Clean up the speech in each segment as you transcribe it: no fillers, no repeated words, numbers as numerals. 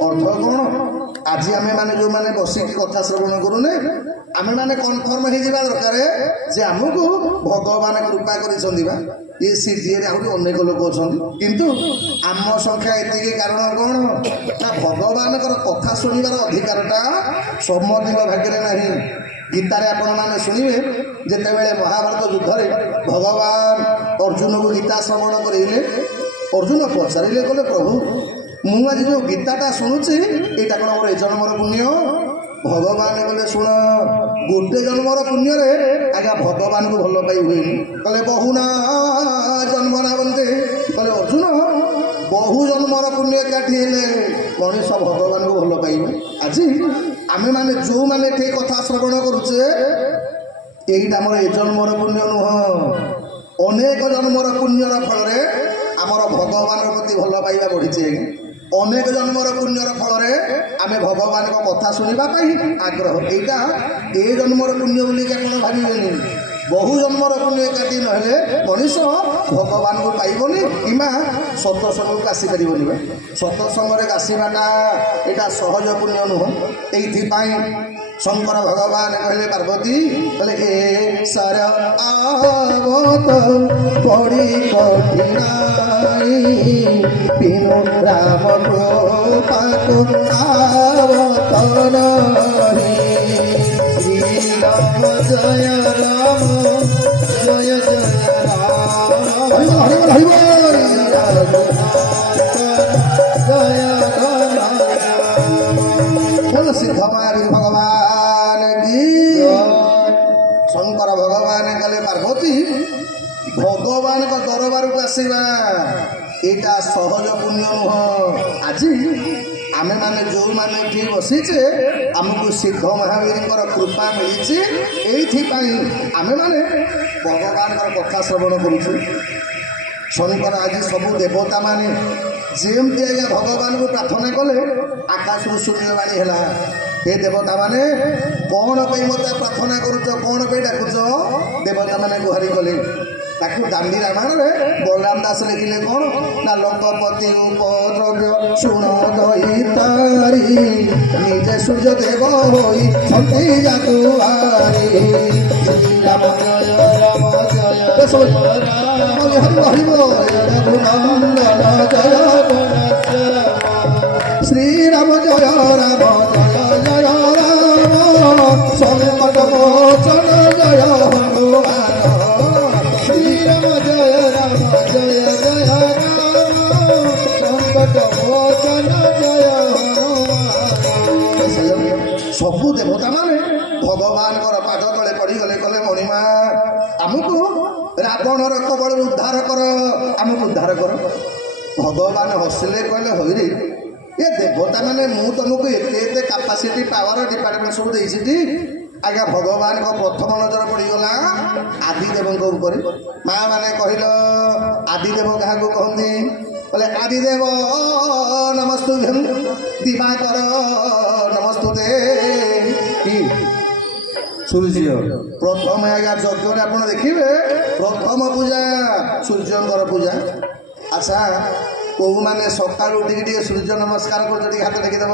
अर्थ कौन आज आम मैंने जो मैंने बसिक कथा श्रवण करूने आम मैंने कनफर्म हो दरकार जे आमको भगवान कृपा कर ये सीजी अनेक लोक अच्छा किंतु आम संख्या ये कारण कौन ना भगवान कथा शुणवार अधिकारटा समस्त भाग्य ना गीतार आपण मैंने शुणे जिते बड़े महाभारत युद्ध भगवान अर्जुन को गीता श्रवण करेले अर्जुन पचारे कहले प्रभु मुझे जो गीताटा शुणुची यहाँ कौन मोर जन्मर पुण्य भगवान बोले शुण गोटे जन्मर पुण्य आज्ञा भगवान को भल पाई हुए कहले बहुना जन्म ना बनते कहले अर्जुन बहु जन्मर पुण्य काठी मनीष भगवान को भल पाइबे आज आम मैंने जो मैंने ठीक कथा श्रवण करुचे यहीटा मोर ए जन्मर पुण्य नुह अनेक जन्मर पुण्यर फल आमर भगवान प्रति भल पाइबा बढ़ी अनेक जन्मर पुण्यर फल आम भगवान कथा शुणा आग्रह यहाँ ए जन्मर पुण्य बोली कौन भावे बहु जन्मर पुण्य काटी ना मनीष भगवान को पाइबनी कि सत्संग को आसीपर सत्संग आसवाटा यहाँ सहज पुण्य नुह ये शंकर भगवान कहले पार्वती कहले ए सार आवत बड़ी कठिनाई बिनु राम कृपा को आवत नहीं श्री राम जय राम जय जय राम हरि हरि बोल सिद्ध महावीर भगवान की शंकर भगवान कहले पार्वती भगवान का दरबार को आसवा यहाँ सहज पुण्य नुह आज आमे माने जो माने ठीक बसीचे आमको सिद्ध महावीर कृपा मिली आमे माने भगवान कथा श्रवण करुचु शंकर आज सबू देवता माने जेमती आज्ञा भगवान को प्रार्थना कले आकाश शून्यवाणी है हे देवता माने कौन पे मत प्रार्थना करुच कौन पे डाकुच देवता माने गुहारी कले ताकू दांडी रामायण में बलराम दास लिखिले कौन ना लंकपति उपद्रव्य शुण दई तारी निजे सूर्य देव होई छंती जातुआरी राम जय राम जय हरि बोल रघुनंदन जय श्री राम जय राम जय जय राम संकट मोचन जय हनुमान श्री राम जय राम जय जय राम संकट मोचन जय हनुमान सबू देवता माने भगवान पाद तले पड़ी गले कले मणिमा आमको रावणर कबल उद्धार कर आमको उद्धार कर भगवान हसिले कहले होई ये देवता माने मु तुमको एते कैपेसिटी पावर डिपार्टमेंट सब देछि आज्ञा भगवान को प्रथम नजर पड़गला आदिदेव माँ मैंने कहल आदिदेव क्या कहती बोले आदिदेव नमस्तुभ्यं दिवाकर नमस्तुते सूर्य प्रथम आज्ञा यज्ञ आप देखिए प्रथम पूजा सूर्यंकर पूजा अच्छा कौ मैंने सका उठिक सूर्य नमस्कार कर हाथ देखीदेव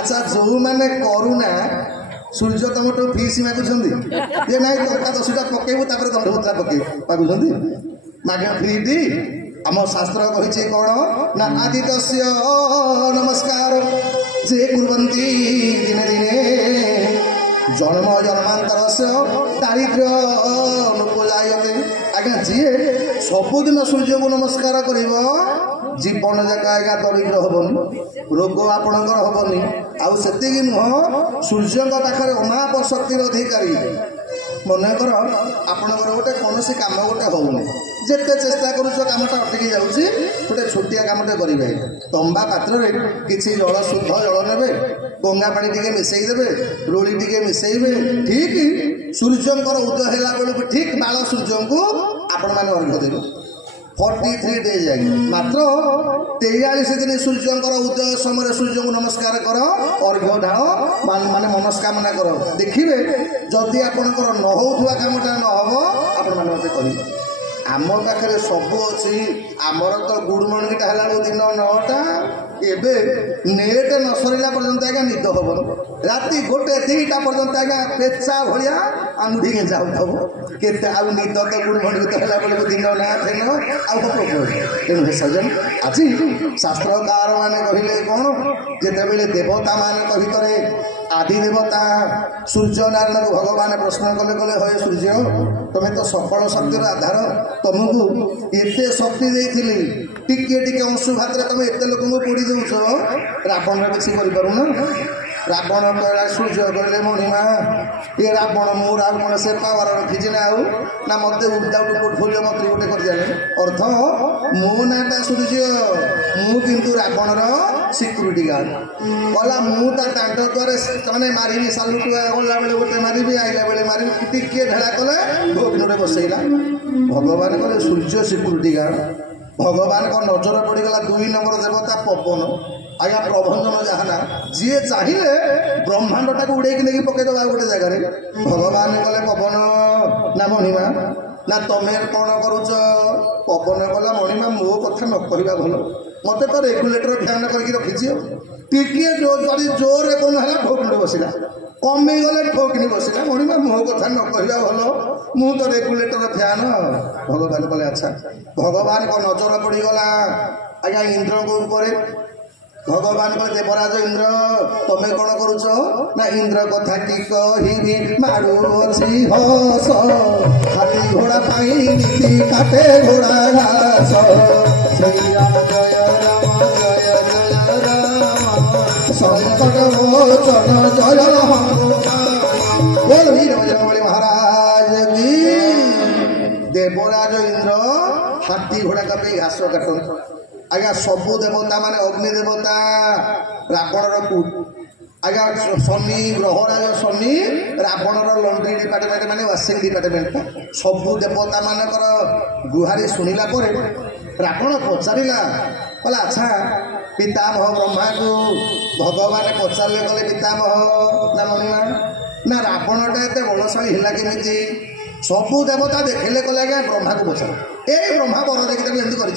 अच्छा जो मैंने करूना सूर्य तुमठू फीस मागुंट ये ना टंका 10टा पकेबू दंडमुद्रा मागुंट मागे फ्री आम शास्त्र कही कौन ना आदित्य नमस्कार जे कुर्वन्ति दिने दिने जन्म जन्मांतर से दारिद्र्य अनुकूलायते आज्ञा जी सबुदिन सूर्य को नमस्कार कर जीवन जाक आज्ञा दरिद्र हेनी रोग आपणकर हेनी आउ से नुह सूर्य पाखे अमाप शक्तिर अधिकारी मनकर आपणकर गोटे कौन कम गोटे होनी जिते चेष्टा करुच कमटा अटकी जाऊँगी गोटे छोटिया कमटे करेंगे तंबा पात्र किसी जल शुद्ध जल ने गंगा पानी टे मिसईदे रोली टे मिसईबे ठीक सूर्यंकर उदय है बेलू ठीक बाल सूर्य को आपण मैंने अर्घ्य देवे 43 डेज आगे मात्र 43 दिन सूर्यंकर उदय समय सूर्य को नमस्कार कर अर्घ्य ढाल माने मनस्कामना कर देखिए जदि आपणकर न होउथुवा कामटा न हम आपण मैंने मत करेंगे आम पाखे सब अच्छी आमर तो गुड मर्णिंग है दिन 9टा एबे नेट न सरला पर्यंत आज्ञा निद हम राति 1-2टा पर्यंत आज्ञा पेचा भाया आंगुठी गेंजा हो केते आ निद तो गुड मर्णिंग तो है बेलू दिन ना फेन आउ तेणु सजन आज शास्त्रकार मैंने कहले कौन जिते देवता मान भितर आदि देवता सूर्य नारायण को भगवान प्रश्न कले कले हे सूर्य तुम्हें तो सकल शक्तिर आधार तुमको एते शक्ति देती टिके टिके अंशुघात तुम एत लोक पोड़ी दौच रावण किसी करूँ रावण कहला सूर्य कहले मणिमा ये रावण मु रावण से पावर रखी ना आउ ना मत विदाउट पोर्टफोलियो मंत्री गोटे कर अर्थ मो नाटा सूर्य मु किंतु रावणर सिक्यूरीटी गार्ड गला मु तांट द्वारा मैंने मारि सालुट गला बेले गोटे मारि आइला बेले मारि टिके ढेला कले गोविंदे बसैला भगवान कहले सूर्य सिक्यूरीटी गार्ड भगवान को नजर पड़गला 2 नंबर देवता पवन आज्ञा प्रभंजन जहाना जी चाहिए ब्रह्मांड टाक उड़े नहीं पकईदे गोटे जगार भगवान कले पवन ना मणिमा ना तुम्हें कौन करुच पवन कला मणिमा मो कथा न कहवा भल मत तो रेगुलेटर फैन करके रखी टिके जोर कौन है ठोकने बसला कमे गले ठोकनी बसला मणिमा मो कथा न कहवा भल मु तो रेगुलेटर फैन भगवान कले अच्छा भगवान को नजर पड़गला आज्ञा इंद्र को ऊपर भगवान को देवराज इंद्र तुम्हें कौन करुच ना इंद्र कथा की कही मारू अच्छी हस हाथी घोड़ा पाई नीति काटे घोड़ा घास श्री राम जय राम जय जय राम संकट मोचन जय बोल वीर बजरंगबली महाराज की देवराज इंद्र हाथी घोड़ा का घास काटन आज्ञा सबू देवता माने अग्नि देवता रावणर पुत आज्ञा शनि ग्रहराज शनि रावणर लंड्री डिपार्टमेंट माने वाशिंग डिपार्टमेंट सबू देवता मानकर गुहारी शुणिला रावण पचारा कहला अच्छा पितामह ब्रह्मा को भगवान पचारे कले पितामह ना मणिमा ना रावणटा एत बलशाली है केमी सबू देवता देखले कले आज्ञा ब्रह्मा को पचार ए ब्रह्मा बर देखी एमती कर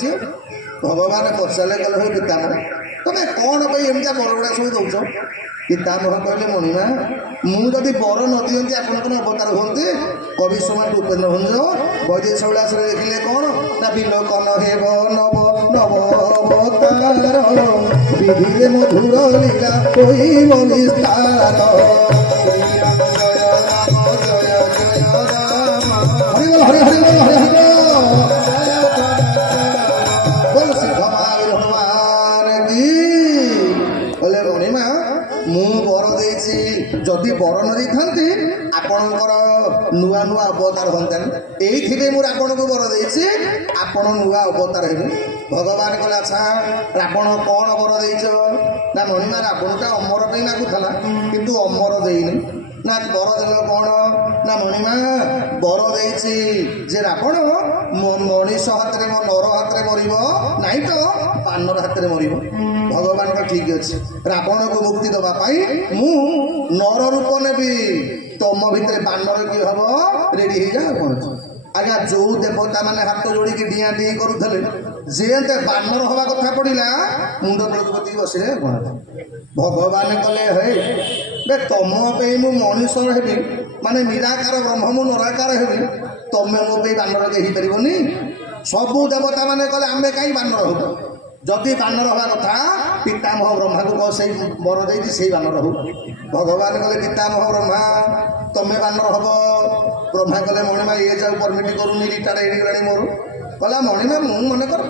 भगवान पचारे कले हो पितामह तुम्हें कौन पे एमती बर गुड़ा सब दौच पितामह कहले मणिमा मुझे बर न दिखती आप अवतार हुए कवि सम्राट उपेन्द्र भंज वैदेश विलास लिखिले कौन ना बिलोकन हेब नव नव अवतार विधि मधुर लीला कोई विस्तार हरि हरि हरि हरि जदि बर न देती आपणकर नुआ नुआ अवतार हंता ये मुझे आपन को बर देती आपण नुआ अवतार हे भगवान कहले अच्छा रावण कौन बर देच ना मणिमा रावणटा अमर पे मागुला किंतु अमर देनी ना बर देल कौन ना मणिमा बर देती जे रावण मनीष हाथ में नर हाथ में मर नाई तो बानर हाथ में मर भगवान का ठीक अच्छे रावण को मुक्ति दवाई मु नर रूप नेबी तुम भितर बानर कि हम रेडी हो जा कौन आज्ञा जो देवता मैंने हाथ जोड़ी डिया डी करुले जेते बानर हवा कथा पड़ा मुंड तलक बसले कौन भगवान कले हे बे तुम पे मु मनीष हेबी माने निराकार ब्रह्म मु नराकार हेबी तुम मो पे बानर के पारनी सबू देवता मैंने कले आम कहीं बानर हो जदि बानर हवा कथा पितामह ब्रह्मा को कह से बर दे से बानर हो भगवान कले पितामह ब्रह्मा तुम्हें बानर हम ब्रह्मा कले मणिमा ये जाऊ परमिट करूनी रिटायर होगा मोर कहला मणिमा मु मन कर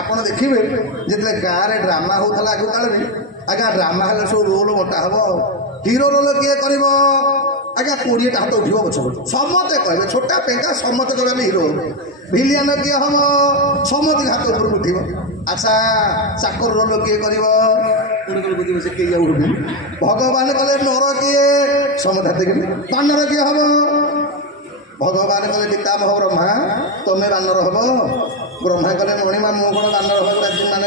आप देखिए जिते गाँव में ड्रामा होता आगे काल आज्ञा ड्रामा हेल्ले सब रोल मोटा हम हिरो रोल किए कर आज्ञा 20टा हाथ उठो पछ समते कहे छोटा पेंका समते कहे हिरो भिलियन किए हम समति हाथ ऊपर उठो अच्छा चाकर रोल किए कर भगवान कले नर किए समत हाथ बानर किए हम भगवान कले पितामह ब्रह्मा तुम्हें बानर हम ବ୍ରହ୍ମା କଲେ ମଣିମା ମୁଁ କ'ଣ ବାନର ହେବାକୁ ରାଜି ମାନେ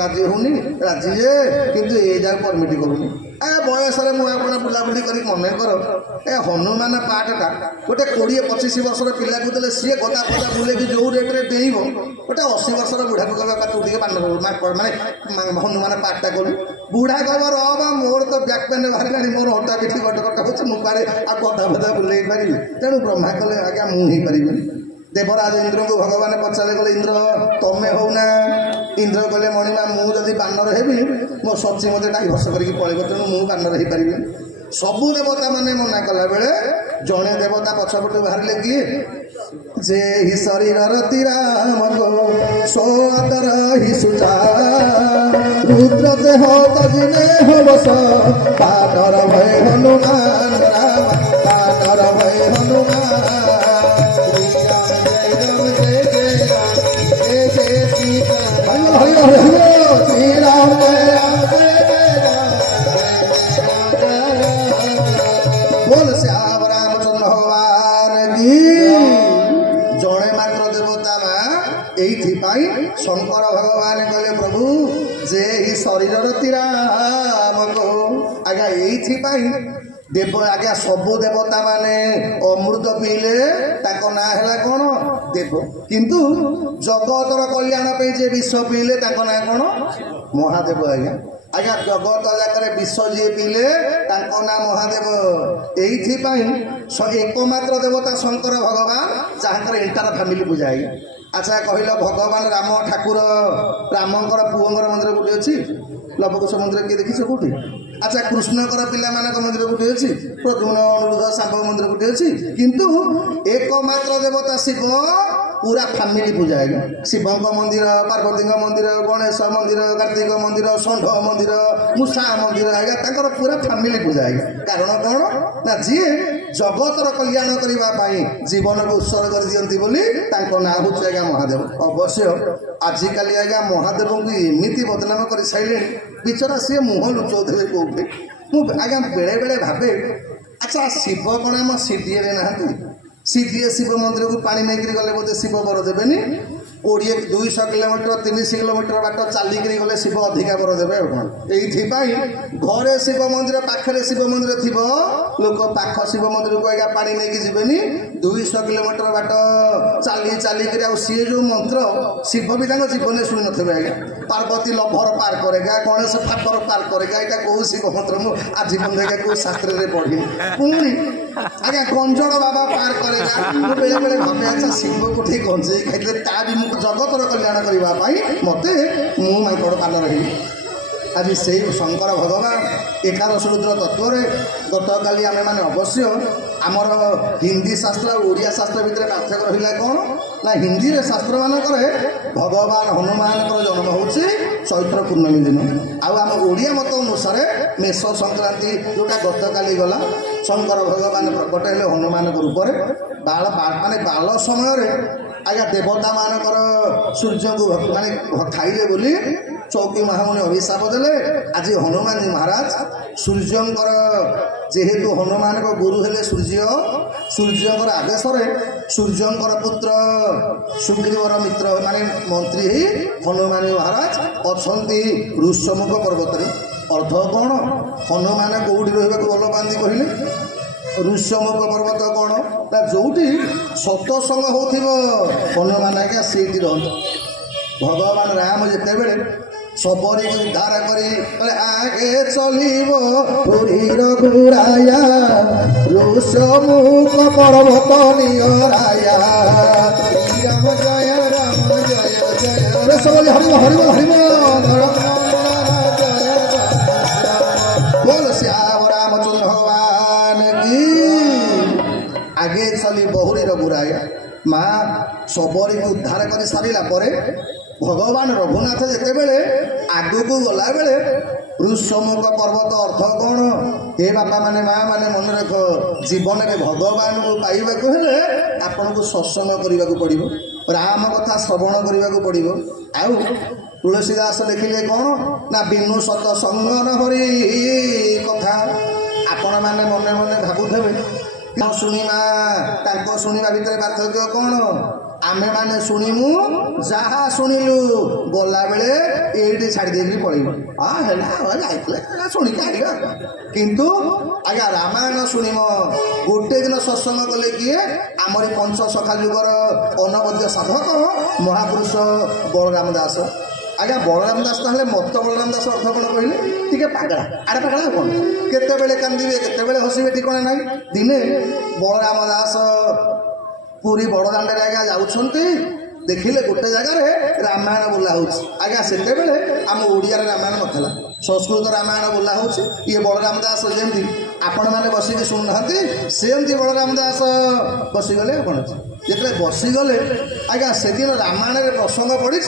ରାଜି ହେଉନି ରାଜି ଯେ କିନ୍ତୁ ଏ ଯାକ ପରମିଟ କରୁନି। ବୟସରେ ମୁଁ ଆପଣ ବୁଲାବୁଲି କରି ମନେ କର ଏ ହନୁମାନ ପାଠଟା ଗୋଟେ 20-25 ବର୍ଷର ପିଲାକୁ ଦେଲେ ସିଏ ଗଦା ଫଦା ବୁଲେଇକି ଯେଉଁ ରେଟ୍ରେ ଡେଇଁବ ଗୋଟେ 80 ବର୍ଷର ବୁଢ଼ାକୁ କହିବା ତୁ ଟିକେ ମାନେ ହନୁମାନ ପାଠଟା କଲୁ। ବୁଢ଼ା କହିବ ରହ ମୋର ତ ବ୍ୟାକ୍ ପେନ୍ ବାହାରିଲାଣି ମୋର ହଟା ପିଠି କଟକଟ ହେଉଛି ମୁଁ କୁଆଡ଼େ ଆଉ ଗଦା ଫଦା ବୁଲେଇ ପାରିବି। ତେଣୁ ବ୍ରହ୍ମା କଲେ ଆଜ୍ଞା ମୁଁ ହେଇପାରିବିନି। ଦେବରାଜ ଇନ୍ଦ୍ରଙ୍କୁ ଭଗବାନ ପଚାରେ କଲେ ଇନ୍ଦ୍ର ତମେ ହଉନା? ଇନ୍ଦ୍ର କହିଲେ ମଣିମା ମୁଁ ଯଦି ବାନର ହେବି ମୋ ସଚି ମୋତେ ଡାଇଭର୍ସ କରିକି ପଳେଇବ ତେଣୁ ମୁଁ ବାନର ହେଇପାରିବି। ସବୁ ଦେବତା ମାନେ ମନା କଲା ବେଳେ ଜଣେ ଦେବତା ପଛପଟୁ ବାହାରିଲେ କିଏ? ଯେ ହି ଶରୀରର ତିରାମଗ ସୋଦର ହି ସୁଚା ରୁଦ୍ର ଦେହ ତଜିନେ ହବସ ବାନର ଭୟ ହନୁମାନ ରାମ ବାନର ଭୟ ହନୁମାନ बोल श्याम रामचंद्र भगवान की। जड़े मात्र देवता मा एइथिपाई शंकर भगवान कहले प्रभु जे ही शरीर तिराम को आज्ञा एइथिपाई देव आज्ञा सबु देवता माने अमृत पीले ताको ना हैला कोन देव किंतु जगतर कल्याण पे जे विष पीले ताको ना कोन महादेव। आज्ञा आज्ञा जगत जाकर विष जी पीले ताको ना महादेव। एइथिपाई एकमात्र देवता शंकर भगवान जहाँकर इंटार फैमिली पूजा है। अच्छा कहल भगवान राम ठाकुर रामंकर पुओंकर मंदिर गोटे अच्छी लवकुश मंदिर किए देखी कौटी? अच्छा कृष्णकर पिला मंदिर गोटे अच्छी प्रद्युम्न अनुरुद्ध सांब मंदिर गोटे अच्छी किंतु एकमात्र देवता शिव पूरा फैमिली पूजा है। शिव मंदिर पार्वती मंदिर गणेश मंदिर कार्तिक मंदिर षंढ मंदिर मूषा मंदिर आज्ञा तर पूरा फैमिली पूजा है। कारण कौन ना जी जगतर कल्याण करने जीवन को उत्सर्ग कर दियंती बोली तांको ना हूँ आज्ञा महादेव। अवश्य आजिकल आज्ञा महादेव को एमती बदनाम कर सारे बिचरा सी मुह लुचाऊे कौटे मुझे आज्ञा बेले बेले भावे अच्छा शिव कौन आम सीडीए ना सीडीए शिव मंदिर को पानी नहीं गले बोधे शिव बर देवेनि 200 किलोमीटर 300 किलोमीटर बाट चलिक गले शिव अधिका बर देवे ये घरे शिव मंदिर पाखे शिव मंदिर थी लोक पाख शिव मंदिर को आज्ञा पानी नहीं जीवेनि 200 किलोमीटर बाट चली चलिक सी जो मंत्र शिव भी जीवन में शुणी थे आज्ञा पार्वती लभर पार करेगा गणेश फापर पार करेगा यहाँ कौ शिव मंत्र मुझे आजीवन देखा कौ शास्त्र में पढ़ी पुणी आज्ञा गंजड़ बाबा पार करेगा बेले बेले भावे अच्छा शिव को ठीक गंजे खाई ता भी जगतर कल्याण करने मत मुकड़ काल रही आज से शंकर भगवान एकादश रुद्र तत्व गत काली आम मैंने अवश्य आमर हिंदी शास्त्र और ओडिया शास्त्र भितर पार्थक्य रहा कौन ना हिंदी रे शास्त्र मानक भगवान हनुमान जन्म हो चैत्र पूर्णमी दिन आम ओडिया मत अनुसार मेष संक्रांति जोटा गत काली गला शंकर भगवान प्रकट हेले हनुमान रूप बाल माने बाल समय आज्ञा देवता मानकर सूर्य को माने खाइले बोली चौकी महामुनि अभिशाप देले आज हनुमान जी महाराज सूर्यंकर जेहेतु हनुमान को गुरु हेले सूर्यंकर आदेश सूर्यंकर पुत्र सुग्रीवर मित्र माने मंत्री ही हनुमान महाराज अच्छी ऋषमुख पर्वत अर्थ कौन हनुमान कौटी रहा भल पाती कहले ऋषमुख पर्वत कौन ना जोटी सतसंग हो हनुमान आज्ञा से भगवान राम जिते बड़े सबरी उद्धार करी आगे चलिबो पुरीर घुराया ऋषमुख पर्वत नियराया राम जय सबरी हरि हरि हरि बोल श्याम रामचंद्र भगवान की। आगे चली बहुरीर घुराया माँ सबरी उद्धार कर सारा पर भगवान रघुनाथ जिते बड़े आगु को गला बेले ऋषमुख पर्वत अर्थ कौन हे बापा माने माँ माने मन रख जीवन में भगवान को पाइबा हेले आपन को सत्संग करने को पड़ो राम कथा श्रवण करने को पड़ो आउ तुलसीदास लिखिले कौन ना बिनु सत संगन हरि कथा आपण मैंने मने मने भावुथे शुणा शुणा भितर पार्थक्य कौन आमे माने शुणिमु जहा शुणिलु गला बेले एठी छाड़ी देबी पळेबो हां हैला जाइतले शुणी के आइबा किंतु आज्ञा रामायण शुणिमो गोटे दिन सत्संग कले किए आमरी पंच सखा जुगर अनवद्य साधक महापुरुष बलराम दास आज्ञा बलराम दास ताहले मत बलराम दास अर्थ कोन कहले टिके पागला आड़े पागला कोन केते बेले कांदिबे केते बेले हसिबे ठिकाना नाही दिने बलराम दास पूरी बड़दाण्ड आज्ञा जाऊँगी देखिले गोटे जगार रामायण बोला आज्ञा से आम ओडिया रामायण नथला संस्कृत रामायण बोला ये बलराम दास जमी आपण मैंने बसिक शुणुना सेमती बलराम दास बसीगले आप जिते बसीगले आज्ञा से दिन रामायण प्रसंग पड़ी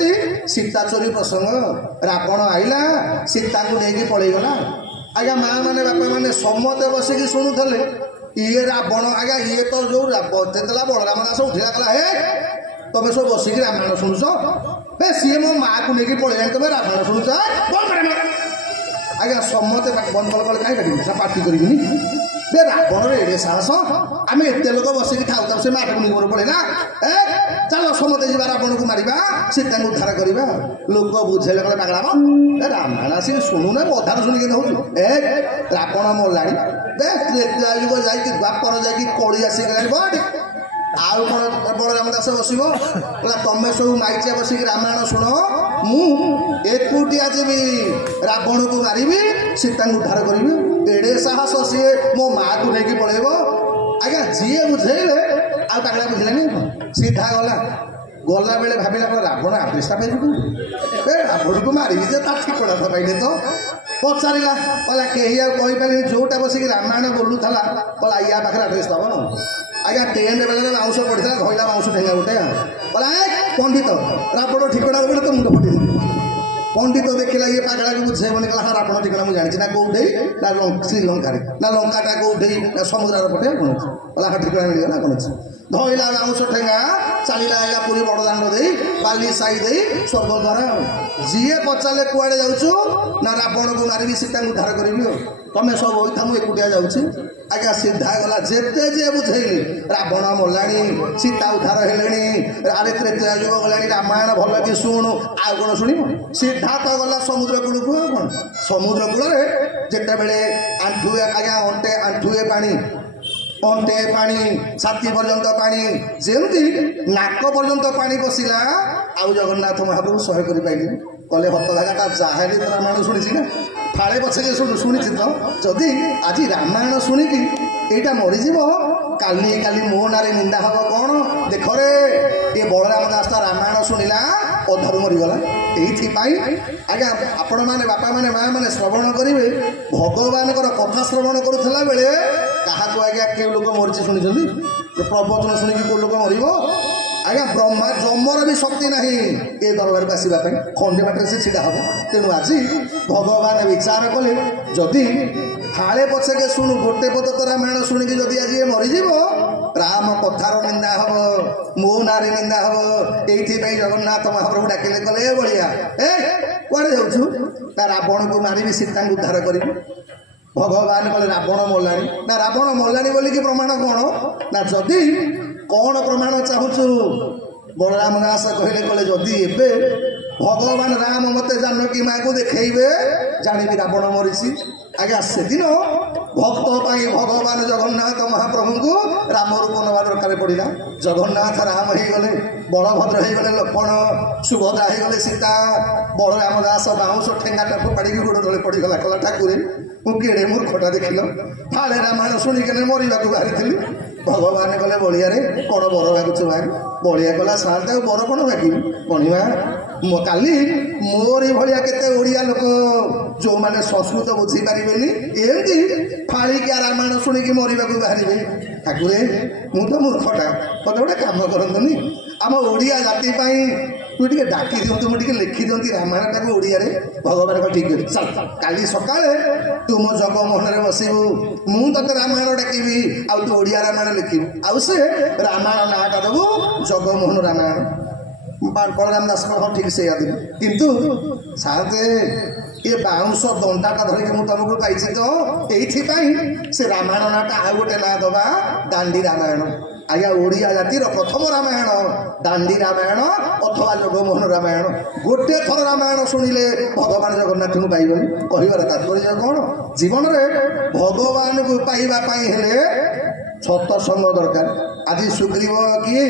सीता चोरी प्रसंग रावण आईला सीता को लेकिन पलैगला आज्ञा माँ मैंने बापा मैंने समते बसिक शुणुले ये रावण आज्ञा ये तो जो बचेला बलराम दास उठिला कला हे तुम सब बसिक रामायण शुणुच हे सी मो माँ को लेकिन पलैया तुम रामायण शुणुच आज्ञा समते बंद कल कले कहीं पार्टी पार्टी करी बे रावण एडे साहस आम एत लोक बसिक था से माँ को नहीं पड़ेगा चलो समते जा रावण को मारिबा सीता को उद्धार करवा लोक बुझेले कले पागला रामायण आसिक शुणुना अधार शुणिक हूँ रावण मरला युग जाकि द्वापर जाकि कड़ी आसिक आउ कौन बलराम दास बसब तुम सब माइचिया बसिक रामायण शुण मुकुटिया जी रावण को मारि सीता उद्धार करी एडे साहस सी मो माँ को लेकिन पलैब आज्ञा जी बुझेले आ पागला बुझलानी सीधा गला गला बेले भाविला रावण आदेशा पाइबे रावण को मारि ठिकଣା तो पाइले तो पचारा कहला कहीं आईपारे जोटा बसिक रामायण बोलूला कहला या पाखे आड्रेस दब आज्ञा ट्रेन बेले बाउंश पड़ा धरला बाउंश ठेंगा गोटे कहला पंडित रावण ठिकଣା बोले तो मुंड फटे पंडित देखला ये पागला को बुझेबनी कहला हाँ रावण ठिकଣା मुझे जानी ना कौटे ना श्रीलंका ना लंकाटा कौटे ना समुद्र पटे कौन कहला हाँ ठिकଣା मिलगला कौन धरला बाउंश ठेंगा चलला आज्ञा पूरी बड़दाण्ड दे बाली साई दे स्वर्गद्वार जीए पचारे कुआड़े जाऊँ ना रावण को मारि सीता उद्धार करी तुम सब होता मुझे एकुटिया जाऊँगी आज्ञा सीधा गला जेते जे बुझेली रावण मरला सीता उद्धार हेले आरे त्रेता युग गला रामायण भल कि शुणु आउ कौन शुण सीधा तो गला समुद्र कूल को कौन समुद्र कूल जिते बड़े आंठुए आज्ञा अंटे आंठुए पानी अंटे पानी छाती पर्यंत पानी जमी नाक पर्यंत पानी पशिला आउ जगन्नाथ महाप्रभु सहाय कर पाइले कले हतभागाटा जहाँ तो रामायण शुणी ना फाड़े पछे शुणी तो जदि आज रामायण शुणिकी यहाँ मरीज काली काली मो नारे निंदा हम कौन देख रे ये बलराम दास रामायण शुणिला अधर मरीगला ये आज्ञा आपण मैंने बापा मैंने माँ मैंने श्रवण करेंगे भगवान कथा श्रवण करुला बेले क्या आज्ञा के लोक मरीच शुणी प्रवचन शुणिकी कौ लोक मर आज्ञा ब्रह्मा जमर भी शक्ति ना ये दरबार को आसवाई खंडे बाटर से छिड़ा हम तेणु आज भगवान विचार कले जदि फाड़े पछके शुणु गोटे पद तो रामायण शुणिकी जदि आज ये मरीज राम कथार निंदा हम मो नारे निंदा हम ये जगन्नाथ महाप्रभु डाकिले कले बढ़िया कड़े जाऊँ ना रावण को मारि सीता उद्धार करी भगवान कले रावण मरला ना रावण मरला बोल कि प्रमाण कौन ना जदि कौन प्रमाण चाहूँ बलराम दास कहले कले जदि एबे भगवान राम मते जानकी माँ को देखेबे जानी रावण मरीची आज्ञा से दिन भक्त भगवान जगन्नाथ महाप्रभु को राम रूप नवा दरकार पड़ा जगन्नाथ राम हो गले बलभद्र हो गले लक्ष्मण सुभद्रा हो गले सीता बलराम दास बाउंश ठेंगाटा फोपाड़ी गोड़ तले पड़गला कला ठाकुर मुझे मूर्खटा देख फाड़े रामायण शुणिक मरवा बाहरी भगवान कले बलिया कौन बर मागुच भाग बलिया कला सात बर कौन मागे गणिमा काली मोरी भाया केते ओडिया लोक जो मैंने संस्कृत बुझी पारे एमती फाड़िकिया रामायण शुणिकी मरवा बाहर ठाकुरे मुझे मूर्खटा मत गोटे कम करतुनि आम ओडिया जाति तू टे डाकी दिंतु मुझे लिखि दिंती रामायण टाक ओडिया भगवान को ठीक चल काली सकाଳେ तुम जगमोहन बसबू मुझे रामायण डाकबी आउ तू ओडिया रामायण लिखिबू आउ से रामायण नाटा देबू जगमोहन रामायण बलराम दास हाँ ठीक से याद किंतु साथे ये बाउंश दंडाटा धरिक मुझे तुमको पाई तो ये से रामायण नाटा आउ गोटे ना दबा दांडी रामायण ଆଜ୍ଞା ଓଡ଼ିଆ ଜାତିର ପ୍ରଥମ ରାମାୟଣ ଦାଣ୍ଡି ରାମାୟଣ ଅଥବା ଜଗମୋହନ ରାମାୟଣ। ଗୋଟିଏ ଥର ରାମାୟଣ ଶୁଣିଲେ ଭଗବାନ ଜଗନ୍ନାଥଙ୍କୁ ପାଇବନି। କହିବାର ତାତ୍ପର୍ଯ୍ୟ କ'ଣ? ଜୀବନରେ ଭଗବାନଙ୍କୁ ପାଇବା ପାଇଁ ହେଲେ ସତସଙ୍ଗ ଦରକାର। ଆଜି ସୁଗ୍ରୀବ କିଏ?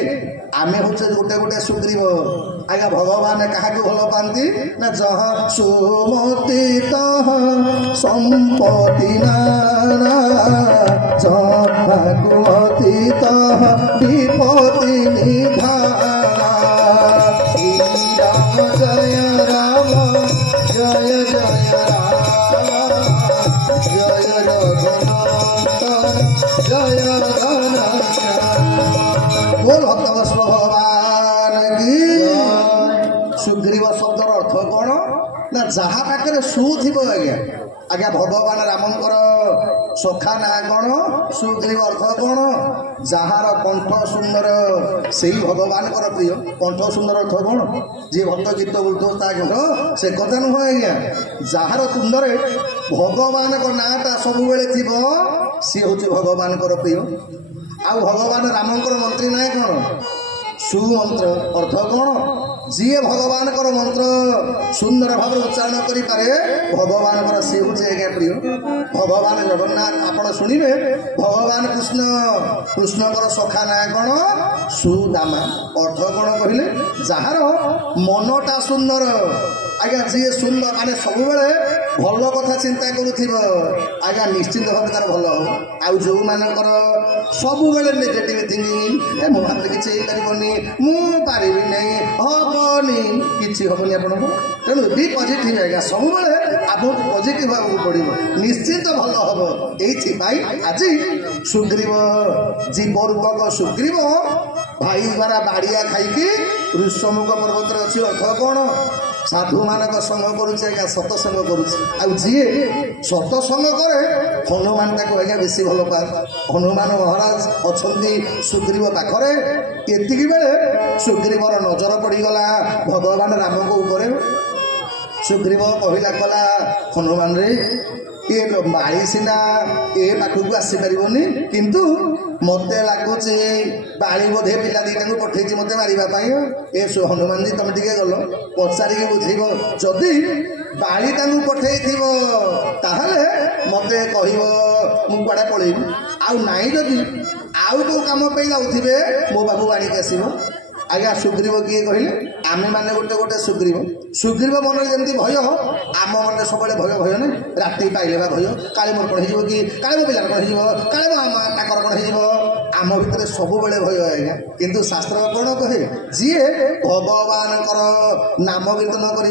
ଆମେ ହଉଛେ ଗୋଟେ ଗୋଟେ ସୁଗ୍ରୀବ। ଆଜ୍ଞା ଭଗବାନ କାହାକୁ ଭଲ ପାଆନ୍ତି ନା ଯହ ସୁମତି ତହ ସମ୍ପତ୍ତି ନାନା ଜହାକୁମତି ତହ ବିପତ୍ତି ନିଧାନା। ଶ୍ରୀରାମ ଜୟ ରାମ ଜୟ ଜୟ ରାମ ଜୟ ରଘୁନାଥ ଜୟ बोल भक्तवत्सल भगवान की। सुग्रीव शब्दर अर्थ कौन ना जहाँ पाखे सु थी आज्ञा आज्ञा भगवान रामंकर सखा ना कौन सुग्रीव अर्थ कौन जार कंठ सुंदर से भगवान प्रिय। कंठ सुंदर अर्थ कौन जी भक्त गीत बोलते कंठ से कथा नुह आज्ञा जार तुंदर भगवान नाटा सब थी सी हूँ भगवान प्रिय। आउ भगवान रामंकर मंत्री ना कौन सुमंत्र अर्थ कौन जी भगवान मंत्र सुंदर भाव उच्चारण करें भगवान सी हूँ आज्ञा प्रिय। भगवान जगन्नाथ आप शुणे भगवान कृष्ण कृष्णकर सखा ना कौन सुदामा अर्थ कौन कहले जार मनटा सुंदर आज्ञा जी सुंदर माने सब भल कथा चिंता करुथिबो आज्ञा निश्चिंत भाव तार भल हो। आउ जो मानकर सब नेगेटिव थिंकिंग ए मो हाथ किछि करिवनी मु पारिबी नै हबनी किछि हबनी आपनको तेणु बी पॉजिटिव आज्ञा सब आप पॉजिटिव भाव पड़ो निश्चिंत भल हम। एथि आज सुग्रीव जीव रूपक सुग्रीव भाई द्वारा बाड़िया खाई ऋषमुख पर्वत अच्छी अर्थ कौन साधु मानक संग करुचे आज्ञा सतसंग करुचे। आउ जी सतसंग करे हनुमान ताको आज्ञा बेसी भल पाए। हनुमान महाराज अछंती सुग्रीव पाखरे एतिकी बेले सुग्रीवर नजर पड़गला भगवान राम को ऊपर। सुग्रीव कहला कला हनुमान रे ये माड़ी सीना ए पाखक आसीपारनी किंतु मत लगुच बाड़ी बोधे पिला दीटा पठे मत मारे ए हनुमान जी तुम टे गल पचारिक बुझेब जदि बाड़ी पठे मत कह मुझे पलैबी आउ नाई जदि आउ को कम जाऊे मो पाक बाड़ी के आसब। आज्ञा सुग्रीव किए कहले आमे माने गोटे गोटे सुग्रीव सुग्रीव मन जमी भय आम मन सब भय भय ना राति पाइले भय काले मोर कौन हो कि काले मो पिलार कौन हो काले ताकर कौन हो आम भितर सब भय आज्ञा। किंतु शास्त्र कौन कहे जी भगवान नाम कीर्तन कर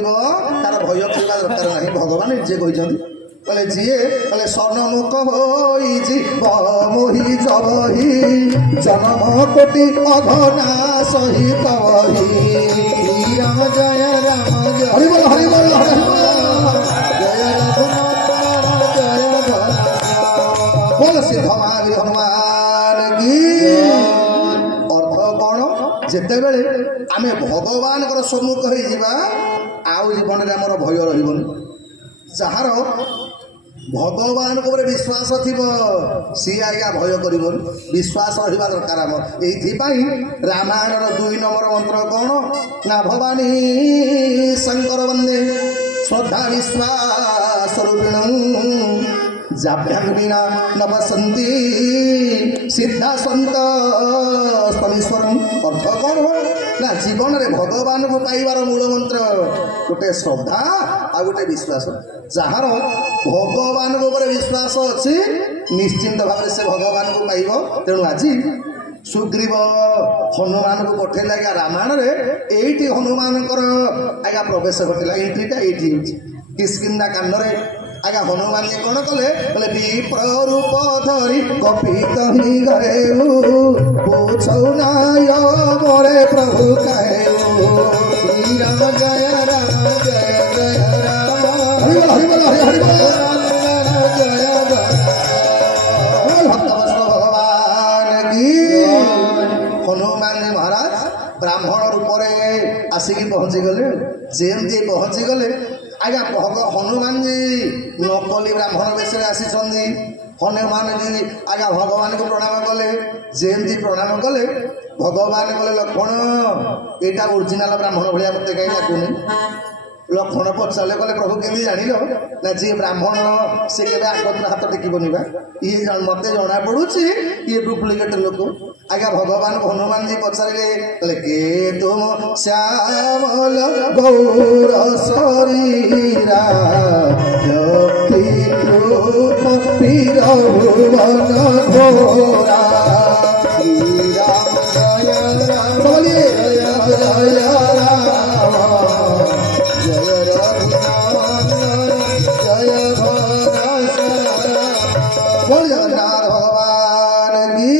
तार भय खाଇବା दरकार नहीं। भगवान निजे कहते कहले जीए कहले सनमुख होई मोहि जबही जन्म कोटि अघना सहित राम जय राम जय हरि बोल जय रघुनाथ जय बोल सिद्धमारी हनुमान की। अर्थ कौन जेते बेले आमे भगवान सम्मुख हो आउ जीवन में आमर भय रही जार भगवान को विश्वास थी सी आज्ञा भय कर विश्वास रहा दरकार। आम ये रामायण 2 नंबर मंत्र कौन ना भवानी शंकर वंदे श्रद्धा विश्वास रूपिण जाभ्यां बिना न बसंती सिद्धा संत स्तमीश्वर। अर्थ कौन ना जीवन में भगवान को पाइबार मूल मंत्र गोटे श्रद्धा आ गोटे विश्वास। जार भगवान को विश्वास अच्छी निश्चिंत भाव से भगवान को पाइब। तेणु आज सुग्रीव हनुमान को पठेल आज्ञा रामायण रे एठी हनुमान आज्ञा प्रवेश घटला एंट्रीटा एठी किसकिंदा कांडरे आज्ञा हनुमान जी कौन कले बोले विप्र रूप धरी कपित ही घरे पूछौ नाय मोरे प्रभु कहे श्री राम जय राम जय जय राम हरि बोल हरि बोल हरि बोल जय भक्तवत्सल भगवान की। हनुमान जी महाराज ब्राह्मण रूप आसिक पहुँची गले जमी पहुँची गले आज्ञा हनुमान जी नकली ब्राह्मण बेश आसी हनुमान जी आज्ञा भगवान को प्रणाम कले जमी प्रणाम कले भगवान कले लक्ष्मण यहाँ ओरिजिनाल ब्राह्मण भाया मत कहीं लगुनि लक्ष्मण पचारे कले प्रभु केमी जान ना जी ब्राह्मण से केवे आगत हाथ टेकबनी बा ये मत जना पड़ुची ये डुप्लिकेट लोक आज्ञा भगवान हनुमान जी पचारे के तुम श्यामल गौर शरीरा पीर भुवन घोरा श्री राम जय राम बोलिए जय जय राम जय रघुनाथ जय बोल जगन्नाथ भगवान की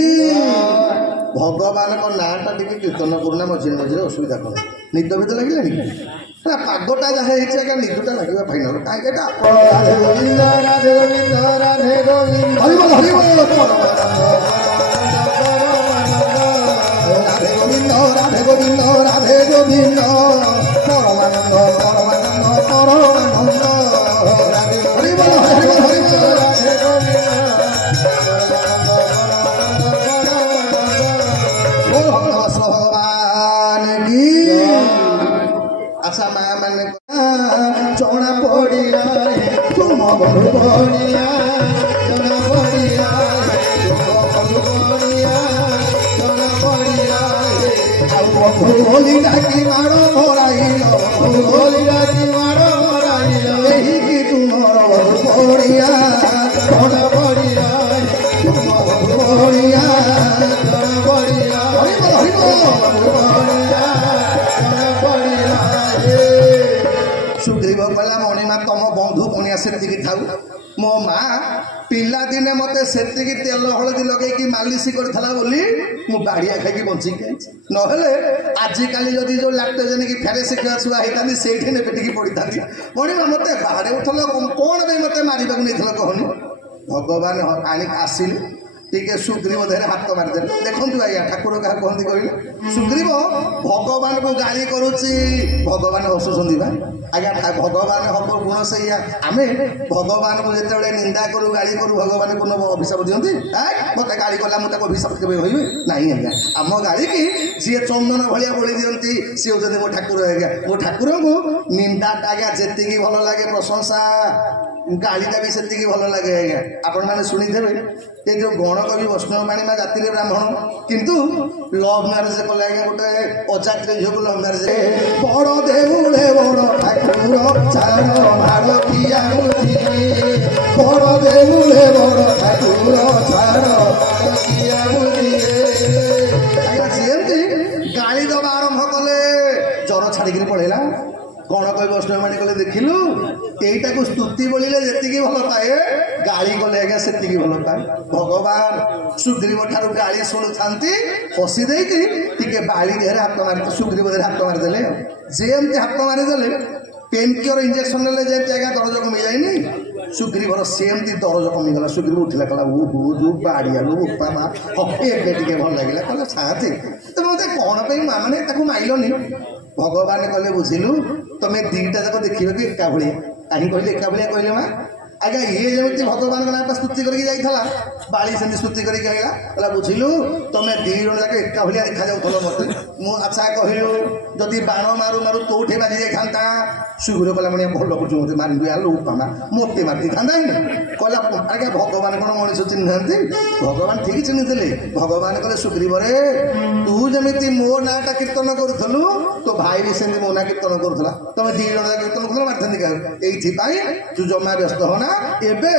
भगवान को नाटा टी कीर्तन करूना मझे मझे असुविधा कौन निद भी तो लगे पागटा जहाँ है निदटा लगे फाइनाल कहीं राधे गोविंद राधे गोविंद राधे गोविंद हरि बोल राधे गोविंद राधे गोविंद राधे गोविंद परमानंद परमानंद परमानंद हरि बोल हरि बोल हरि बोल राधे गोविंद भगवान की अच्छा माया मैंने चौड़ा पड़िया तुम बंधु पड़िया चौड़ा पड़िया तुम बंधु पड़िया चौड़ा पड़िया बंधु बोली डाकी मारो मोराइल बंधु बोली डाकी मारो मोराइल यही कि तुम्हारा बंधु पड़िया चौड़ा पड़िया तुम बंधु पड़िया चौड़ा पड़िया हरि बोल बंधु पड़िया चौड़ा पड़िया सुग्रीव कहला मणिमा तुम बंधु पणिया से थाऊ मो माँ पिला दिने मत से तेल हलदी लगे मालिश करता बोली मु बाड़िया खाई बचिकी ना आजिकल जदि जो लाक्टोजेन की फेरे शिक्षा छुआ होता से पेटिकी पड़ी था मणिमा मत बाहर उठल कौन मत मारे नहीं कहनी भगवान आनी आसिले टीके सुग्रीव देहरे हाथ मारिदे देखु आज्ञा ठाकुर क्या कहते कहले सुग्रीव भगवान को गाली करुच्ची भगवान हसुंट आज्ञा भगवान हम गुण से आम भगवान को जो निंदा करूँ गाली करूँ भगवान को अभिशाप दिखती मत गाली कला मुझे अभिशाप के कहबी ना आज्ञा आम गाली की सी चंदन भाया बोली दिखती सी हूँ मो ठाकुर आज्ञा मो ठाकुर को निंदा आज्ञा जी भल लगे प्रशंसा गालीटा भी से भल लगे आज्ञा आपण मैंने शुणी थे ये जो गण कवि वैष्णव माणिमा जाति ब्राह्मण किंतु लव मैरेज कले आज्ञा गोटे अजाति झील को लव मैरेज बड़ देउले बड़ ठाकुर चार भाड़ किया बड़ देउले बड़ ठाकुर चार भाड़ किया आज्ञा सीएमती गाली दबा आरंभ कले जर छाड़ी पड़ेगा गण कवि वैष्णव माणी कले देखिलु यहीटा को स्तुति बोलिले जी भल पाए गाली गले आज्ञा से भल पाए भगवान सुग्रीव ठार गाली शुणु था हसी देके बाली देहरे हाथ मारि सुग्रीव देहरे हाथ मारिदे जमी हाथ मारिदे पेन क्योर इंजेक्शन ने जमी आज्ञा दरज कमी जाए सुग्रीवर सेमती दरज कमीगला सुग्रीव उठिला कहला ओहो जो बाड़िया लो उपा माँ हके भल लगे कहला छाते तो मत कौन पे मैंने माइलनी भगवान कहले बुझिलु तुम दीटा जाक देखिए कि एका भाया कहीं कहले एका भाया कहले माँ आज्ञा ये जमी भगवान ना स्तुति करके जाइला बाली से स्तुति करके आइला बुझिलु तुम दी जन जाक एका भाया देखा जाऊल मत मु अच्छा कहलु जदि बाण मारू मारू तोठे बाजी जाता सुग्रीव कहला मैं भल कर मत मारि उपमा मोटे मारि था कहला आज्ञा भगवान कौन मनीष चिन्ह भगवान ठीक चिन्हते भगवान कहले सुग्रीव रे तू जमी मो नाटा कीर्तन करूलु तो भाई भी सेमती मो ना कीर्तन करूला तुम दी जन कीर्तन कर मारि क्या तू जमा व्यस्त होना एबे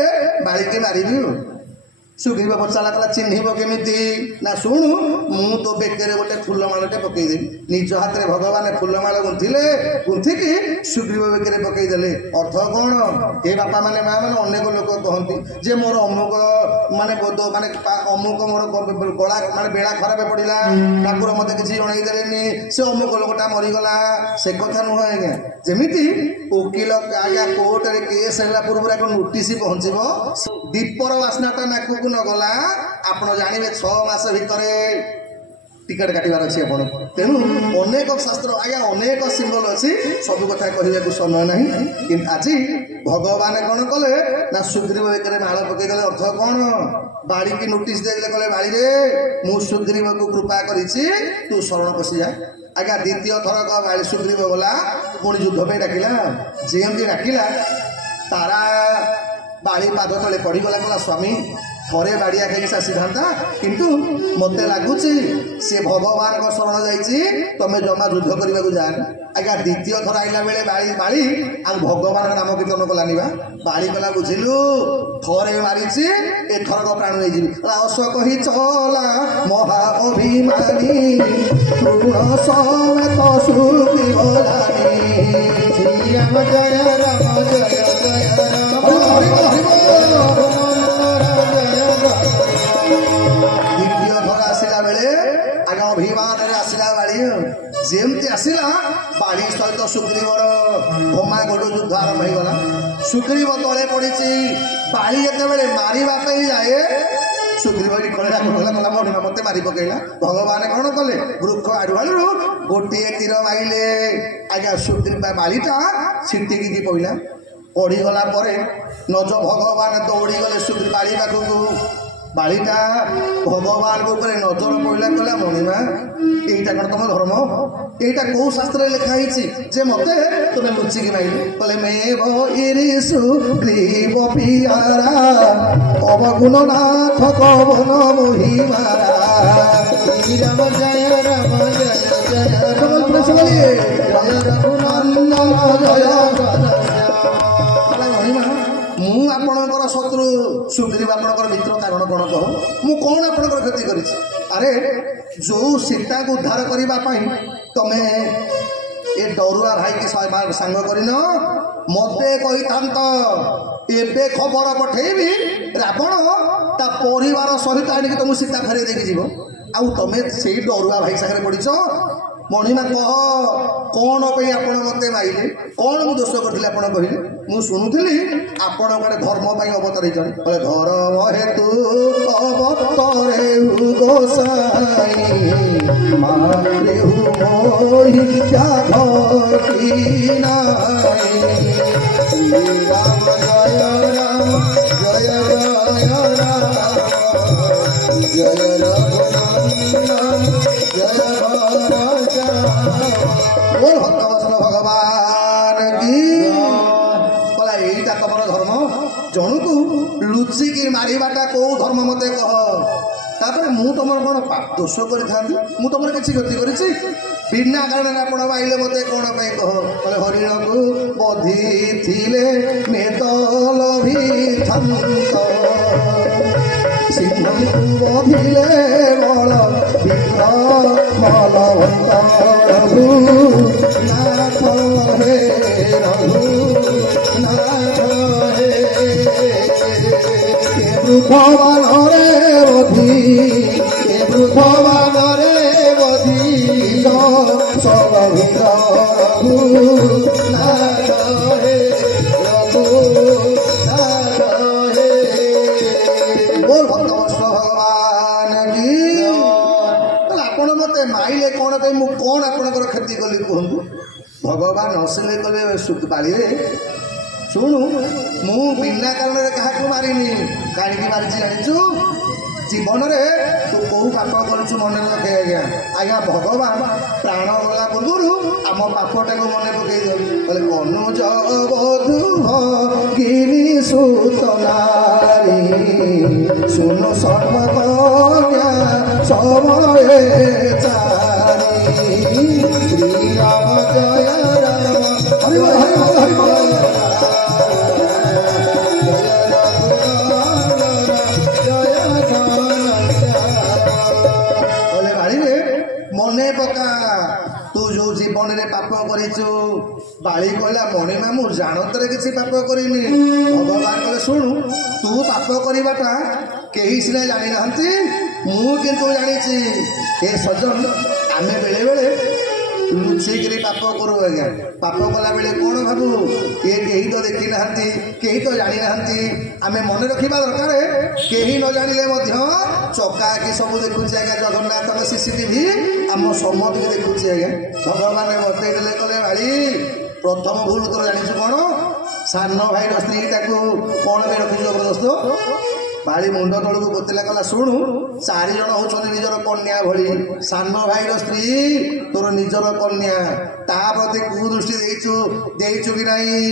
बाड़ीके मारिबी सुग्रीव पचारा कला चिन्ह केमी ना शुणु मु तो बेकर गोटे फुलमाड़े पकईदेवी निज हाथ में भगवान फुलमाड़ गुंथिले गुंथिकी सुग्रीव बेकर पकईदे अर्थ कौन ये बापा माने माँ मैंने अनेक लोक कहती जे मोर अमुक माने बोध माने अमुक मोर गला माने बेड़ा खराब पड़ा ठाकुर मत किसी जनईदेनि से अमुक लोकटा मरीगला से कथा नुह आज्ञा जमीती वकिल आज्ञा कोर्ट केस है पूर्व एक नोटिस पहुँचब दीपर बास्नाटा नाक न गला आप जानवे 6 मास भितर टिकट काटबार अच्छे आप तेणु अनेक शास्त्र आज्ञा अनेक सिंबल अच्छी सब कथा कहवाक समय ना कि आज भगवान कौन कले ना सुग्रीव एक माल पकईदे अर्थ कौन बाड़ी की नोटिस देते कहले बाड़ी रे मु सुग्रीव को कृपा करिछि तू शरण पशि जा आज्ञा द्वितीय थरक बाड़ी सुग्रीव गला पुणी युद्ध पे डाकिला जेमती डाकिला तारा बाड़ी पाद तले पड़गला कहला स्वामी थरे बाड़िया खाई आसीथा किंतु मत लगुच सी भगवान को शरण जाइए तुम जमा युद्ध करने को जाए आज्ञा द्वितीय थर आईला बेले बाड़ी बाड़ी आ भगवान नाम कीर्तन कलानी बा बाड़ी कला बुझिलु थरे मारी एथरक प्राण नहीं जी अस कही चला महा अभिमानी तृण समेत सुग्रीवलानी श्री राम जय राम द्वितीय थर आसला बेले आगे अभिमान आसला बाड़ी जेमती आसला बाड़ी सहित सुग्रीवर घोमा गोड़ युद्ध आरंभ होगला सुग्रीव तले पड़ी बाड़ी जिते मारे जाए सुग्रीव कड़ा कहला मणिमा मत मारी पकईला भगवान कौन कले वृक्ष आड़ू गोटे तीर माइले आज्ञा सुग्रीव बाड़ीटा छिटिकी पड़ा पड़गला नज भगवान दौड़ी गले सुग्रीव बाड़ी पाखक बाड़ीटा भगवान ऊपर नजर पड़ा कहला मणिमा यहीटा कौन तुम धर्म यहीटा कौ शास्त्र लिखाई जे मत तुम्हें लुचिकी माइले कहले मे सुग्रीव पियारा अवगुण नाथ कवन मोहिमारा राम जय राम जय मु आपणकर शत्रु सुग्रीव आपणकर मित्र कारण कौन कह मु कौन आपणकर क्षति करी अरे जो सीता को उद्धार करने तमे ए डरुआ भाई की सांग करन मते कही एबे खबर पठेबी रावण ता परिवार सहित आनिक तुम सीता फेरे देकी जीव आउ तमे से डरुआ भाई सागर पड़ीच मणिमा कह कौन पे आपण मते माइले कौन मु दोष करथिले आपण कहिले मु सुनुथिली आपण गोटे धर्म पाई अवतरिछन बोले धर्म हेतु अवतरे गोसाई मारे मोहि जाघी नाई श्री राम जय राम जय जय राम जय रघुनंदन जय बोल भक्तवत्सल भगवान की बोला यहीटा तुम धर्म जन को लुचिकी मारिबाटा कौ धर्म मते कह तापर मु तुम कौन दोष करी तुम किसी क्षति करी बिना कारण आप आइले मत कौन कह बोले हरिण को बधी थिले मेदल सिंह बधिले बल नाथ हे वृद्धवान रे बधी सब नाथ हे बोल भगवान की आपण मत माइले कौन पे मु कौन आपणकर क्षति कली कहतु भगवान हसिले कले बाड़ी शुणु मु बिना कारण क्या मारिनी कहीं मारी जाचु जीवन में तू कौ पाप करू मन रखे आज्ञा आज्ञा भगवान प्राण गला पूर्व आम पापटा को मन पकई बोले अनुज बधु गिरी सुतनारी सुन सर्वज्ञा समय चारी श्री राम जय राम हरि हरि मने पका तू जो जीवन में पाप करू बाड़ी कहला मणिमा मु जानतर किसी पाप करनी भगवान कहले शुणु तू पाप करवाटा कहीं सीना जानी ना मु किंतु जानी हे सज्जन आमे बेले बेले ଲୁଚିକିରି ପାପ କରୁ ଆଜ୍ଞା। ପାପ କଲା ବେଳେ କ'ଣ ଭାବୁ ଇଏ କେହି ତ ଦେଖି ନାହାନ୍ତି, କେହି ତ ଜାଣି ନାହାନ୍ତି। ଆମେ ମନେ ରଖିବା ଦରକାର କେହି ନ ଜାଣିଲେ ମଧ୍ୟ ଚକା ଆଖି ସବୁ ଦେଖୁଛି ଆଜ୍ଞା। ଜଗନ୍ନାଥଙ୍କ ସିସିଟିଭି ଆମ ସମସ୍ତଙ୍କୁ ଦେଖୁଛି ଆଜ୍ଞା। ଭଗବାନ ବତେଇ ଦେଲେ କହିଲେ ଭାଇ ପ୍ରଥମ ଭୁଲ ତୋର ଜାଣିଛୁ କ'ଣ? ସାନ ଭାଇର ସ୍ତ୍ରୀ ତାକୁ କ'ଣ ପାଇଁ ରଖିଛୁ ଜବରଦସ୍ତ? ବାଳି ମୁଣ୍ଡ ତଳକୁ ପୋତିଲା କଲା ଶୁଣୁ 4 ଜଣ ହଉଛନ୍ତି ନିଜର କନ୍ୟା ଭଳି। ସାନ ଭାଇର ସ୍ତ୍ରୀ ତୋର ନିଜର କନ୍ୟା, ତା ପ୍ରତି କୁଦୃଷ୍ଟି ଦେଇଛୁ କି ନାହିଁ?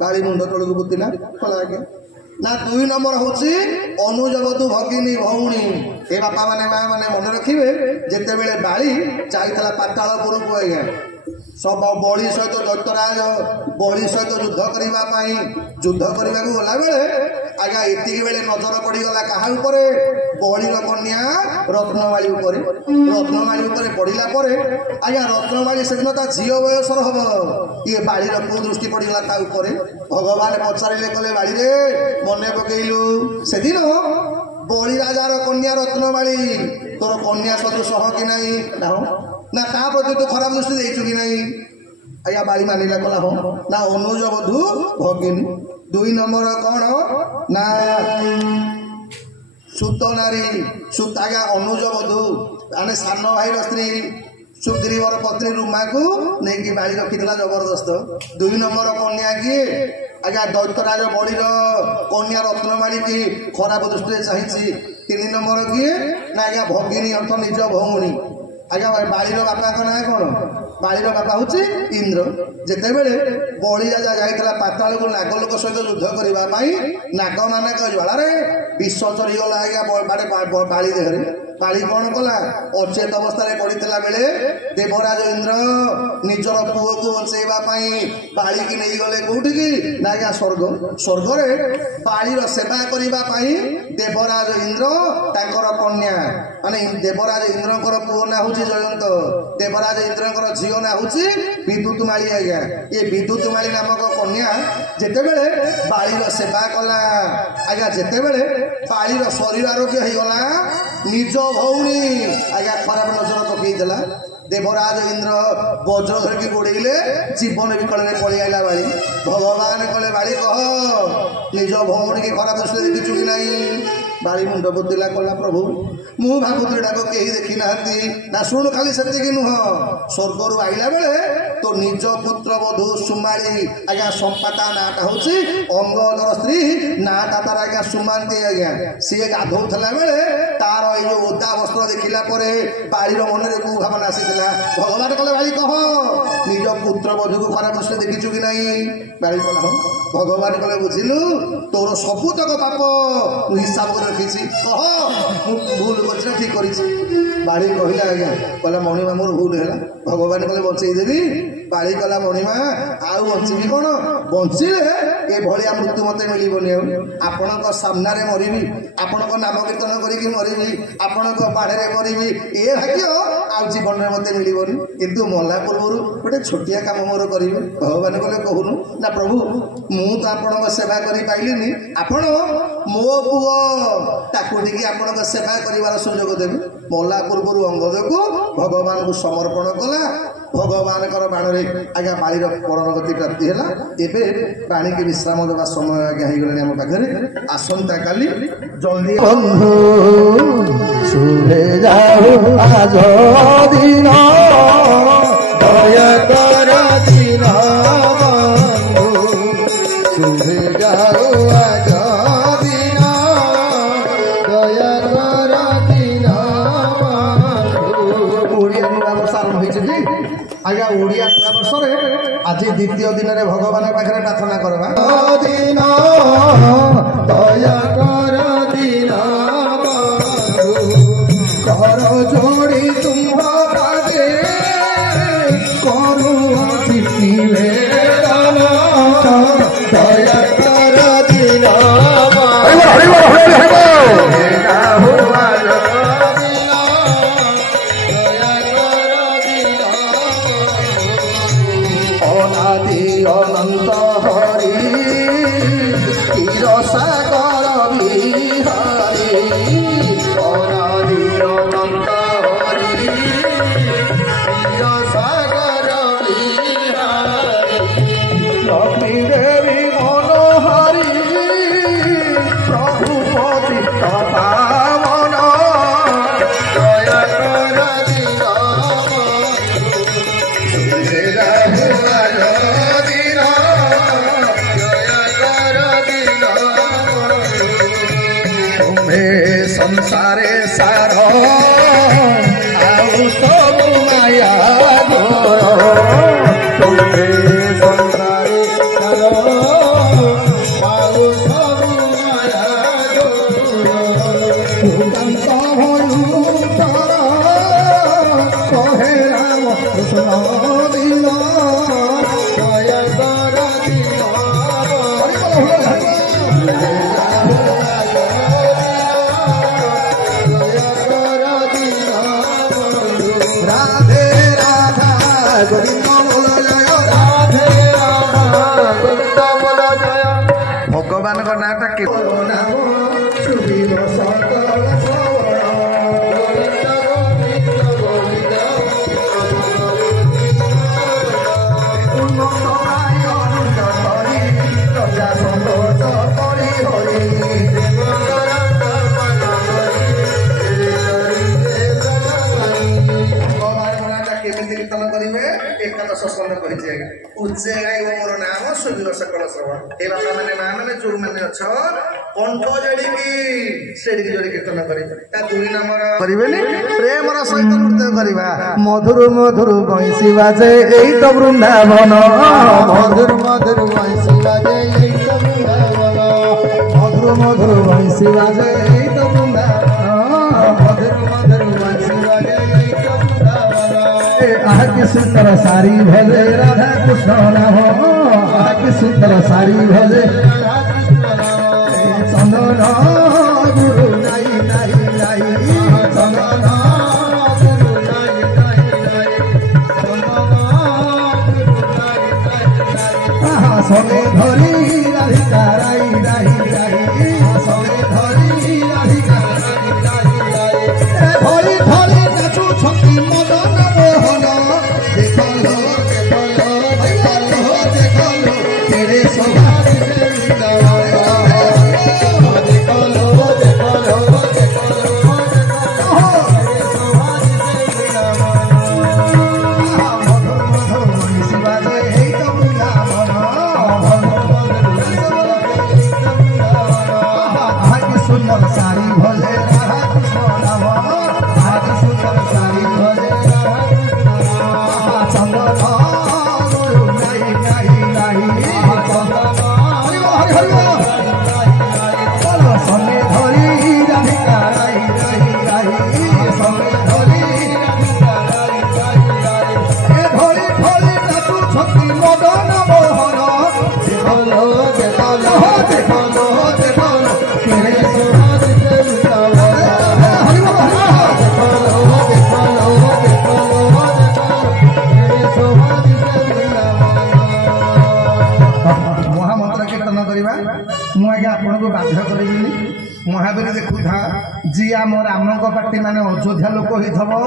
ବାଳି ମୁଣ୍ଡ ତଳକୁ ପୋତିଲା କଲା ଆଜ୍ଞା। ନା 2 ନମ୍ବର ହଉଛି ଅନୁଜବତୁ ଭଗିନୀ ଭଉଣୀ। ଏ ବାପା ମାନେ ମା ମାନେ ମନେ ରଖିବେ ଯେତେବେଳେ ବାଳି ଯାଇଥିଲା ପାତାଳପୁରକୁ ଆଜ୍ଞା ସବୁ ବଳି ସହିତ ଦୈତ୍ୟରାଜ ବଳି ସହିତ ଯୁଦ୍ଧ କରିବା ପାଇଁ ଯୁଦ୍ଧ କରିବାକୁ ଗଲାବେଳେ ଆଜ୍ଞା ଏତିକି ବେଳେ ନଜର ପଡ଼ିଗଲା କାହା ଉପରେ? ବଳିର କନ୍ୟା ରତ୍ନମାଳୀ ଉପରେ। ରତ୍ନମାଳୀ ଉପରେ ପଡ଼ିଲା ପରେ ଆଜ୍ଞା ରତ୍ନମାଳୀ ସେଦିନ ତା ଝିଅ ବୟସର ହବ। ଇଏ ବାଳିର କୁଦୃଷ୍ଟି ପଡ଼ିଗଲା ତା ଉପରେ। ଭଗବାନ ପଚାରିଲେ କହିଲେ ବାଳିରେ ମନେ ପକେଇଲୁ ସେଦିନ ବଳି ରାଜାର କନ୍ୟା ରତ୍ନମାଳୀ ତୋର କନ୍ୟା ସଦୃଶ କି ନାହିଁ? ନା ତା ପ୍ରତି ତୁ ଖରାପ ଦୃଷ୍ଟି ଦେଇଛୁ କି ନାହିଁ? ଆଜ୍ଞା ବାଳି ମାନିଲା କଲା ହଁ। ନା ଅନୁଜ ବଧୁ ଭଗିନୀ। 2 ନମ୍ବର କ'ଣ? ନା ସୁତ ନାରୀ ଆଜ୍ଞା ଅନୁଜ ବଧୁ ମାନେ ସାନ ଭାଇର ସ୍ତ୍ରୀ ସୁଗ୍ରୀବର ପତ୍ନୀ ରୁମାକୁ ନେଇକି ବାଳି ରଖିଥିଲା ଜବରଦସ୍ତ। 2 ନମ୍ବର କନ୍ୟା କିଏ? ଆଜ୍ଞା ଦୈତ୍ୟରାଜ ବଳିର କନ୍ୟା ରତ୍ନମାଳୀକି ଖରାପ ଦୃଷ୍ଟିରେ ଚାହିଁଛି। 3 ନମ୍ବର କିଏ? ନା ଆଜ୍ଞା ଭଗିନୀ ଅର୍ଥ ନିଜ ଭଉଣୀ। ଆଜ୍ଞା ବାଳିର ବାପାଙ୍କ ନାଁ କ'ଣ? ବାଳିର ବାପା ହଉଛି ଇନ୍ଦ୍ର। ଯେତେବେଳେ ବଳି ରାଜା ଯାଇଥିଲା ପାତାଳକୁ ନାଗଲୋକ ସହିତ ଯୁଦ୍ଧ କରିବା ପାଇଁ ନାଗମାନଙ୍କ ଜ୍ୱାଳାରେ ବିଷ ଚରିଗଲା ଆଜ୍ଞା ବାଳି ଦେହରେ। ବାଳି କ'ଣ କଲା? ଅଚେତ ଅବସ୍ଥାରେ ପଡ଼ିଥିଲା ବେଳେ ଦେବରାଜ ଇନ୍ଦ୍ର ନିଜର ପୁଅକୁ ବଞ୍ଚେଇବା ପାଇଁ ବାଳିକି ନେଇଗଲେ କୋଉଠିକି? ନା ଆଜ୍ଞା ସ୍ୱର୍ଗରେ ବାଳିର ସେବା କରିବା ପାଇଁ ଦେବରାଜ ଇନ୍ଦ୍ର ତାଙ୍କର କନ୍ୟା ମାନେ ଦେବରାଜ ଇନ୍ଦ୍ରଙ୍କର ପୁଅ ନାଁ ହଉଛି ଜୟନ୍ତ, ଦେବରାଜ ଇନ୍ଦ୍ରଙ୍କର ଝିଅ ନାଁ ହଉଛି ବିଦ୍ୟୁତମାଳୀ ଆଜ୍ଞା। ଏ ବିଦ୍ୟୁତମାଳୀ ନାମକ କନ୍ୟା ଯେତେବେଳେ ବାଳିର ସେବା କଲା ଆଜ୍ଞା, ଯେତେବେଳେ ବାଳିର ଶରୀର ଆରୋଗ୍ୟ ହେଇଗଲା ନିଜ ଭଉଣୀ ଆଜ୍ଞା ଖରାପ ନଜର ପକେଇଥିଲା। ଦେବରାଜ ଇନ୍ଦ୍ର ବଜ୍ର ଧରିକି ଗୋଡ଼େଇଲେ ଜୀବନ ବିକଳରେ ପଳେଇ ଆଇଲା ବାଳି। ଭଗବାନ କହିଲେ ବାଳି କହ ନିଜ ଭଉଣୀକି ଖରାପ ଦୃଷ୍ଟିରେ ଦେଖିଛୁ କି ନାହିଁ? ବାଳି ମୁଣ୍ଡ ପୋତିଲା କଲା ପ୍ରଭୁ ମୁଁ ଭାବୁଥିଲି ତାକୁ କେହି ଦେଖି ନାହାନ୍ତି। ନା ଶୁଣୁ ଖାଲି ସେତିକି ନୁହଁ, ସ୍ୱର୍ଗରୁ ଆଇଲା ବେଳେ ତୋ ନିଜ ପୁତ୍ର ବଧୂ ସୁମାଳି ଆଜ୍ଞା ସମ୍ପାତା ନାଁଟା ହଉଛି ଅଙ୍ଗଦର ସ୍ତ୍ରୀ ନାଁଟା ତାର ଆଜ୍ଞା ସୁମାନ୍ତି ଆଜ୍ଞା। ସିଏ ଗାଧଉଥିଲା ବେଳେ ତାର ଏଇ ଯୋଉ ଓଦା ବସ୍ତ୍ର ଦେଖିଲା ପରେ ବାଳିର ମନରେ କୋଉ ଭାବନା ଆସିଥିଲା? ଭଗବାନ କହିଲେ ବାଳି କହ ନିଜ ପୁତ୍ର ବଧୂକୁ ଖରାପ ଦୃଷ୍ଟିରେ ଦେଖିଛୁ କି ନାହିଁ? ବାଳି କହିଲା ହଁ। ଭଗବାନ କହିଲେ ବୁଝିଲୁ ତୋର ସବୁତକ ପାପ ମୁଁ ହିସାବ କରି ରଖିଛି, କହ ମୁଁ ଭୁଲ କରିଛି ନା ଠିକ କରିଛି? ବାଳି କହିଲା ଆଜ୍ଞା କହିଲା ମଣିମା ମୋର ଭୁଲ ହେଲା। ଭଗବାନ କହିଲେ ବଞ୍ଚେଇ ଦେବି? ବାଳି କଲା ମଣିମା ଆଉ ବଞ୍ଚିବି କ'ଣ? ବଞ୍ଚିଲେ ଏଭଳିଆ ମୃତ୍ୟୁ ମତେ ମିଳିବନି। ଆଉ ଆପଣଙ୍କ ସାମ୍ନାରେ ମରିବି, ଆପଣଙ୍କ ନାମ କୀର୍ତ୍ତନ କରିକି ମରିବି, ଆପଣଙ୍କ ବାଡ଼ରେ ମରିବି, ଏ ଭାଗ୍ୟ ଆଉ ଜୀବନରେ ମତେ ମିଳିବନି। କିନ୍ତୁ ମଲା ପୂର୍ବରୁ ଗୋଟେ ଛୋଟିଆ କାମ ମୋର କରିବେ। ଭଗବାନ କହିଲେ କହୁନୁ? ନା ପ୍ରଭୁ ମୁଁ ତ ଆପଣଙ୍କ ସେବା କରିପାରିଲିନି, ଆପଣ ମୋ ପୁଅ ତାକୁ ଟିକେ ଆପଣଙ୍କ ସେବା କରିବାର ସୁଯୋଗ ଦେବେ। ମଲା ପୂର୍ବରୁ ଅଙ୍ଗଦକୁ ଭଗବାନଙ୍କୁ ସମର୍ପଣ କଲା। ଭଗବାନଙ୍କର ବାଣରେ ଆଜ୍ଞା ବାଳିର ପରମଗତି ପ୍ରାପ୍ତି ହେଲା। ଏବେ ବାଣୀକି ବିଶ୍ରାମ ଦେବା ସମୟ ଆଜ୍ଞା ହେଇଗଲାଣି ଆମ ପାଖରେ। ଆସନ୍ତା କାଲି ଜଲ୍ଦି ଶୁଭେ ଯାଉ ଆଜ ଦିନ ଦୟା କର ଦିନ ବନ୍ଧୁ, ଶୁଭେ ଯାଉ ଆଜ ଦିନ ଦୟା କର ଦିନ ବନ୍ଧୁ। ଓଡ଼ିଆ ନୂଆ ବର୍ଷ ଆରମ୍ଭ ହେଇଛି କି ଆଜ୍ଞା? ଓଡ଼ିଆ ନୂଆ ବର୍ଷରେ ଆଜି ଦ୍ୱିତୀୟ ଦିନରେ ଭଗବାନ ପାଖରେ ପ୍ରାର୍ଥନା କରିବା। ଦିନ ଦୟା କର ଦିନ ବନ୍ଧୁ, କର ଯୋଡ଼ି ତୁମ୍ଭ ପାଦେ କରୁଅଛି ନିବେଦନ, ଦୟା କର ଦିନ অনাদি অনন্ত হরি ক্ষীর সাগর বিহারি, অনাদি অনন্ত হরি ক্ষীর সাগর संसारे सार आउ सब माया घोर तुमे संसारे सार आउ सब माया घोर कहे राम कृष्ण दिन जय कर राधे राधा गोविंद बोल जय राधे राधा गोविंद बोल जय भगवान का नाटा के नाम सुबिल सकल कीर्तन करेंगे एकादश स्कंद कही उच्चे गाइब मोर नाम सुबिल सकल श्रवण ए बापा मैंने माँ मैंने जो मैंने अछ कंठ जोड़िकी सेड़ी जोड़ी कीर्तन करेंगे दुई नाम करेंगे प्रेम सहित नृत्य करवा मधुर मधुर बंशी बाजे यही तो वृंदावन मधुर मधुर बंशी बाजे यही तो वृंदावन मधुर मधुर बंशी बाजे यही तो वृंदावन मधुर मधुर बंशी बाजे यही तो आके सुंदर सारी भजे राधा कृष्ण नाम आके सुंदर सारी भजे चंदन गुरु नाई नाई नाई चंदन गुरु नाई नाई नाई समे धरी राधिका राई राई राई समे धरी राधिका राई राई राई धरी धरी नाचु छकी मदन मोहन देखलो देखलो देखलो देखलो तेरे स्वभाव से देखलो देखलो देखलो सुंदर सारी भले राधा कृष्ण नाम आज सुंदर सारी भले राधा कृष्ण चंदन गुरु नाई नाई नाई चंदन हरि हरि बोलो समे धरी राधिका राई राई राई समे धरी राधिका राई राई राई ए धरी धरी नाचु छकी मदन मोहन देखलो देखलो देखलो देखलो तेरे सुहाग से बितावा हरि बोल देखलो देखलो देखलो तेरे सुहाग से बितावा महामंत्र कीर्तन करवा मु आगे आपन को बाध्य करिबिनी महावीर देखुथा जी आम राम पार्टी माने अयोध्या लोक होइथबो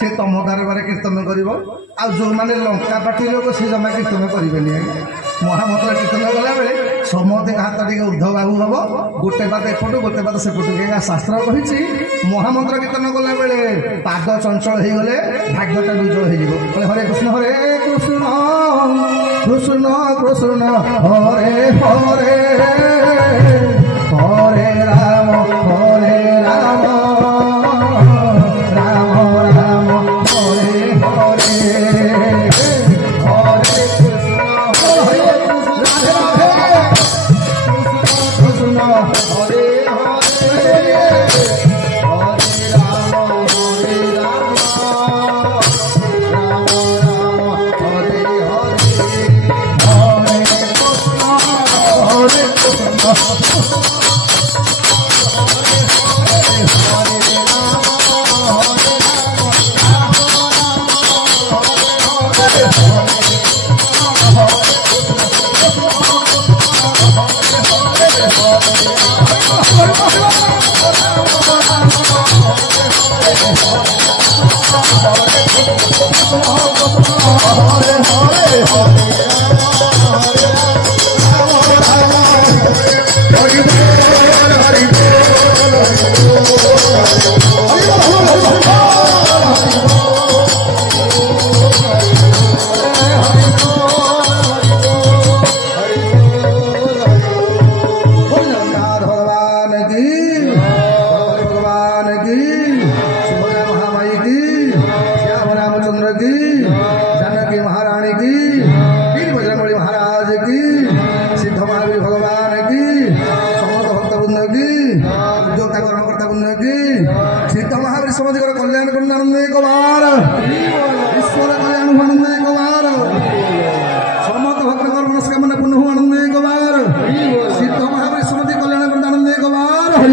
से तम दरबार कीर्तन करिवो आ जो माने लंका पार्टी लोक से जमा कीर्तन करिबेनी महामंत्र कीर्तन कला बेले समस्त हाथ टे ऊर्ध बाहु हम गोटे पाद एपटू गोटे पाद सेपटू क्या शास्त्र कही महामंत्र कीर्तन कला बेले पाद चंचल हो गले भाग्यटा विजय हो हरे कृष्ण कृष्ण कृष्ण कृष्ण हरे हरे हरे राम राम राम राम हरे हरे हरे कृष्ण हरे राधे राधे कृष्ण हरे हरे हरे राम राम राम हरे हरे हरे कृष्ण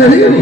ହେଇଗଲି